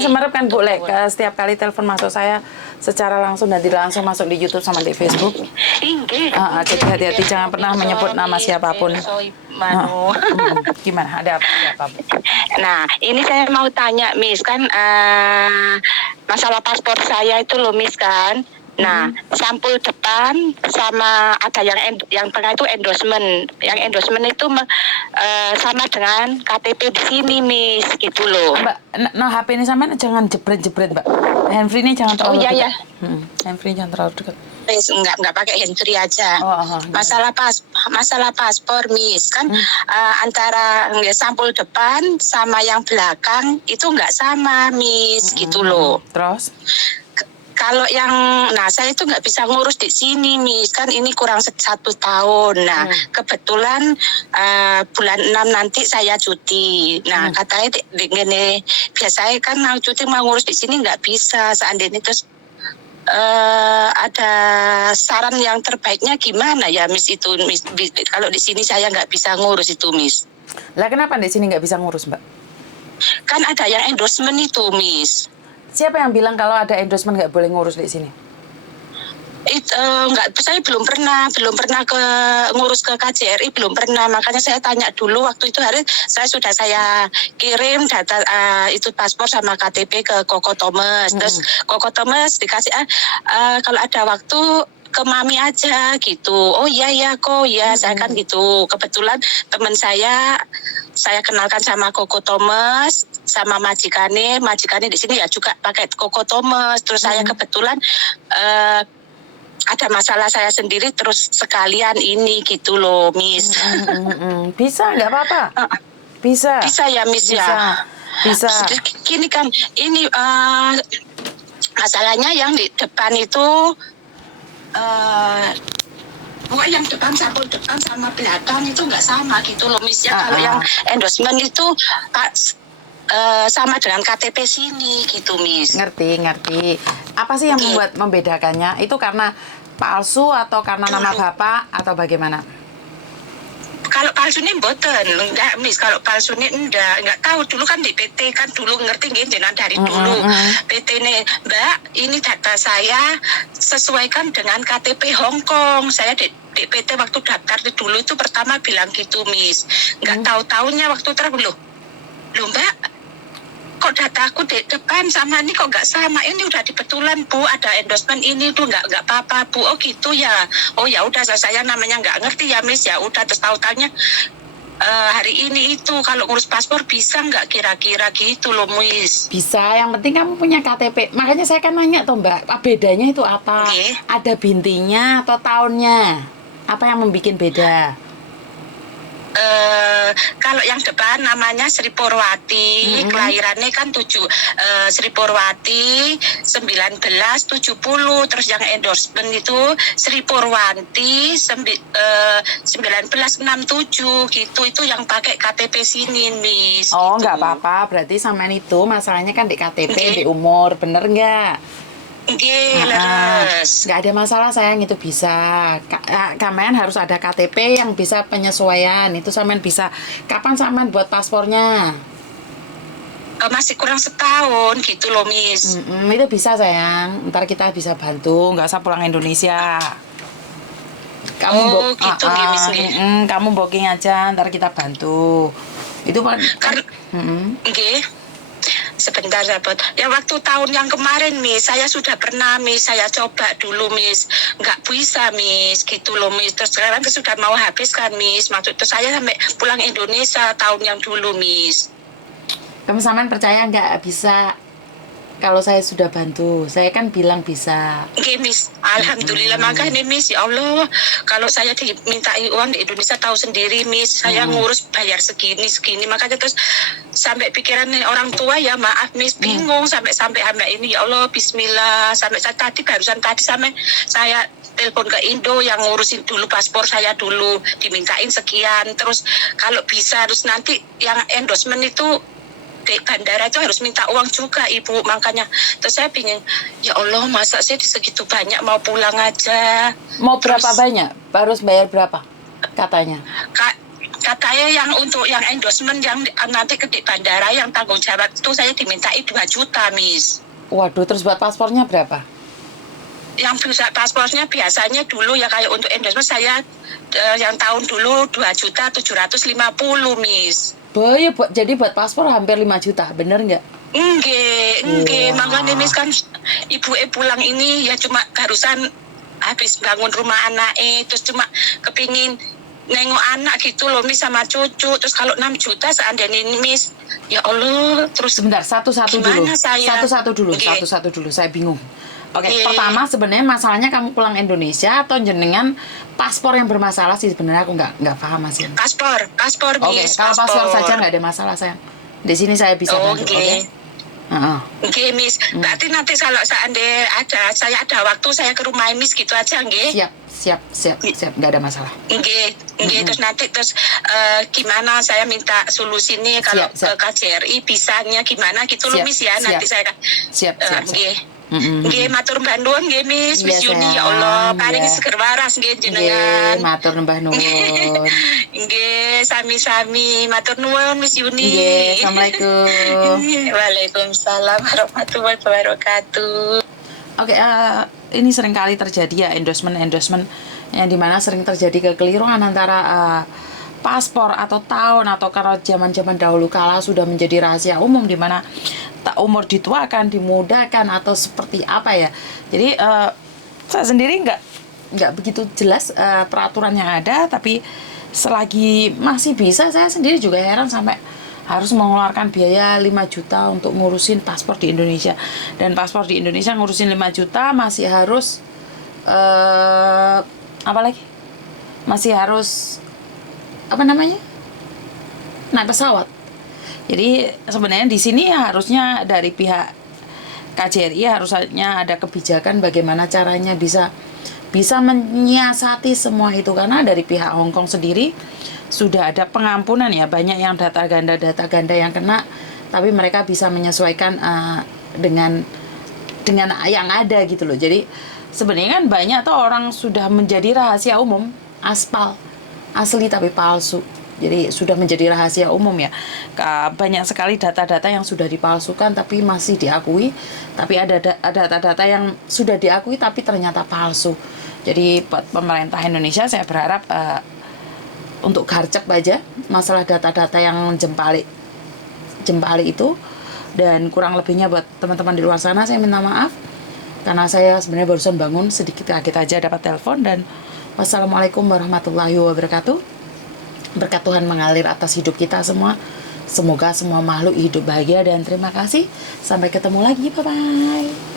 Semerap kan boleh setiap kali telepon masuk saya secara langsung dan tidak langsung masuk di YouTube sama di Facebook. Jadi hati-hati jangan pernah menyebut nama siapapun. Gimana? Ada apa? Nah, ini saya mau tanya, Miss, kan masalah paspor saya itu loh, Miss, kan. Nah, sampul depan sama ada yang tengah itu endorsement. Yang endorsement itu sama dengan KTP di sini, Miss, gitu loh. Mbak, HP ini sampean jangan jebret-jebret, Mbak. Handfree ini jangan terlalu dekat. Iya. Handfree jangan terlalu dekat. Enggak pakai handfree aja. Masalah paspor, Miss, kan antara sampul depan sama yang belakang itu enggak sama, Miss, gitu loh. Terus? Kalau saya itu nggak bisa ngurus di sini, Miss, kan ini kurang 1 tahun. Nah, kebetulan bulan 6 nanti saya cuti. Nah, katanya gini, biasanya kan cuti mau ngurus di sini nggak bisa. Seandainya terus ada saran yang terbaiknya gimana ya, Miss, itu, Miss? Kalau di sini saya nggak bisa ngurus itu, Miss. Lah kenapa di sini nggak bisa ngurus, Mbak? Kan ada yang endorsement itu, Miss. Siapa yang bilang kalau ada endorsement nggak boleh ngurus di sini? Saya belum pernah ngurus ke KJRI, belum pernah. Makanya saya tanya dulu waktu itu saya kirim data itu paspor sama KTP ke Koko Thomas. Terus Koko Thomas dikasih kalau ada waktu ke Mami aja gitu. Oh iya kok ya, saya kan gitu. Kebetulan teman saya kenalkan sama Koko Thomas sama majikane di sini ya juga pakai Koko Thomas. Terus saya kebetulan ada masalah saya sendiri terus sekalian ini gitu loh, Miss. Bisa, nggak apa-apa. Bisa ya, Miss, ya. Bisa. Gini kan, ini masalahnya yang di depan itu pokoknya yang depan, sampul depan sama belakang itu nggak sama gitu loh, Miss, ya. Kalau yang endorsement itu sama dengan KTP sini gitu, Miss. Ngerti. Apa sih yang membedakannya? Itu karena palsu atau karena nama bapak atau bagaimana? Kalau palsu ini mboten, enggak, Miss. Kalau palsu ini enggak tahu. Dulu kan di PT kan dulu ngerti nggih jenengan dari dulu. PT ini, Mbak, ini data saya sesuaikan dengan KTP Hong Kong. Saya di PT waktu daftar dulu itu pertama bilang gitu, Miss. Enggak tahu-taunya waktu loh Mbak, kok dataku di depan sama ini kok nggak sama, ini udah dibetulan, Bu, ada endorsement ini tuh nggak apa-apa, Bu. Oh gitu ya. Oh ya udah, saya namanya nggak ngerti ya, Miss, ya udah. Terus tahu-taunya hari ini itu kalau ngurus paspor bisa nggak kira-kira gitu loh, Miss? Bisa, yang penting kamu punya KTP. Makanya saya kan nanya tuh, Mbak, bedanya itu apa? Ada bintinya atau tahunnya? Apa yang membuat beda? Kalau yang depan namanya Sri Purwati, kelahirannya kan Sri Purwati 1970, terus yang endorsement itu Sri Purwanti 1967 gitu. Itu yang pakai KTP sini, Miss. Oh, gitu. Nggak apa-apa, berarti sampean itu masalahnya kan di KTP, di umur, bener nggak? Nggak ada masalah, sayang, itu bisa. Kalian harus ada KTP yang bisa penyesuaian. Itu sampean bisa. Kapan sampean buat paspornya? Masih kurang setahun gitu loh, Miss. Itu bisa, sayang. Ntar kita bisa bantu. Nggak usah pulang Indonesia. Kamu gitu, Miss. Kamu booking aja, ntar kita bantu. Itu kan. Sebentar, sahabat. Ya waktu tahun yang kemarin, Miss, saya sudah pernah, Miss, saya coba dulu, Miss. Nggak bisa, Miss, gitu loh, Miss. Terus sekarang sudah mau habis kan, Miss. Maksud itu saya sampai pulang Indonesia tahun yang dulu, Miss. Kamu sampean percaya nggak bisa? Kalau saya sudah bantu, saya kan bilang bisa. Oke, Miss. Alhamdulillah, makanya, Miss, ya Allah, kalau saya dimintai uang di Indonesia tahu sendiri, Miss, saya ngurus bayar segini, makanya terus sampai pikiran orang tua, ya maaf, Miss, bingung sampai ini, ya Allah, Bismillah, sampai barusan tadi sampai saya telepon ke Indo yang ngurusin dulu paspor saya dulu, dimintain sekian, terus kalau bisa, terus nanti yang endorsement itu di bandara itu harus minta uang juga, Ibu. Makanya terus saya bingung, ya Allah, masa sih segitu banyak, mau pulang aja. Mau berapa banyak? Harus bayar berapa katanya? Katanya yang untuk yang endorsement yang nanti ke di bandara yang tanggung jawab itu saya dimintai 2 juta, Miss. Waduh, terus buat paspornya berapa? Yang bisa paspornya biasanya dulu ya kayak untuk endorsement saya yang tahun dulu 2.750.000, Miss. Boy, jadi buat paspor hampir 5 juta, bener nggak? Enggak, makanya Miss kan ibu pulang ini ya cuma barusan habis bangun rumah anak terus cuma kepingin nengok anak gitu loh Miss sama cucu. Terus kalau 6 juta seandainya ini Miss, ya Allah, terus Sebentar, satu-satu dulu. saya? Satu-satu dulu, saya bingung. Oke, pertama sebenarnya masalahnya kamu pulang Indonesia atau jenengan paspor yang bermasalah sih sebenarnya aku nggak paham Mas Yan. Paspor Oke, Miss. kalau paspor saja nggak ada masalah sayang. Di sini saya bisa bantu. Oke. Oke, Miss. Berarti nanti kalau seandainya saya ada waktu saya ke rumah Miss gitu aja, nggih? Siap, nggak ada masalah. Nggih. Terus nanti gimana saya minta solusi nih kalau Siap. ke KJRI bisanya gimana gitu loh Miss ya. Nanti saya Siap. nggih. Nggih, matur mbah nuwun nggih Miss. Miss Iya, Yuni, ya Allah, sayang, paringi iya. seger waras nggih Nggih, jenengan. matur mbah nuwun. Nggih, sami-sami matur nuwun Miss Yuni. Nggih, assalamualaikum. Waalaikumsalam warahmatullahi wabarakatuh. Oke, ini sering kali terjadi ya endorsement yang dimana sering terjadi kekeliruan antara paspor atau tahun atau kalau zaman dahulu kala sudah menjadi rahasia umum di mana umur dituakan, dimudahkan atau seperti apa ya. Jadi saya sendiri nggak begitu jelas peraturan yang ada, tapi selagi masih bisa saya sendiri juga heran sampai harus mengeluarkan biaya 5 juta untuk ngurusin paspor di Indonesia. Dan paspor di Indonesia ngurusin 5 juta masih harus apa lagi? Masih harus naik pesawat. Jadi sebenarnya di sini harusnya dari pihak KJRI harusnya ada kebijakan bagaimana caranya bisa menyiasati semua itu, karena dari pihak Hong Kong sendiri sudah ada pengampunan ya, banyak yang data ganda yang kena, tapi mereka bisa menyesuaikan dengan yang ada gitu loh. Jadi sebenarnya kan banyak tuh orang sudah menjadi rahasia umum, aspal asli tapi palsu. Jadi sudah menjadi rahasia umum ya. Banyak sekali data-data yang sudah dipalsukan tapi masih diakui. Tapi ada data-data yang sudah diakui tapi ternyata palsu. Jadi buat pemerintah Indonesia saya berharap untuk garcep aja masalah data-data yang jempali itu. Dan kurang lebihnya buat teman-teman di luar sana saya minta maaf. Karena saya sebenarnya barusan bangun, sedikit kaget aja dapat telepon. Dan wassalamualaikum warahmatullahi wabarakatuh. Berkat Tuhan mengalir atas hidup kita semua. Semoga semua makhluk hidup bahagia dan terima kasih. Sampai ketemu lagi. Bye-bye.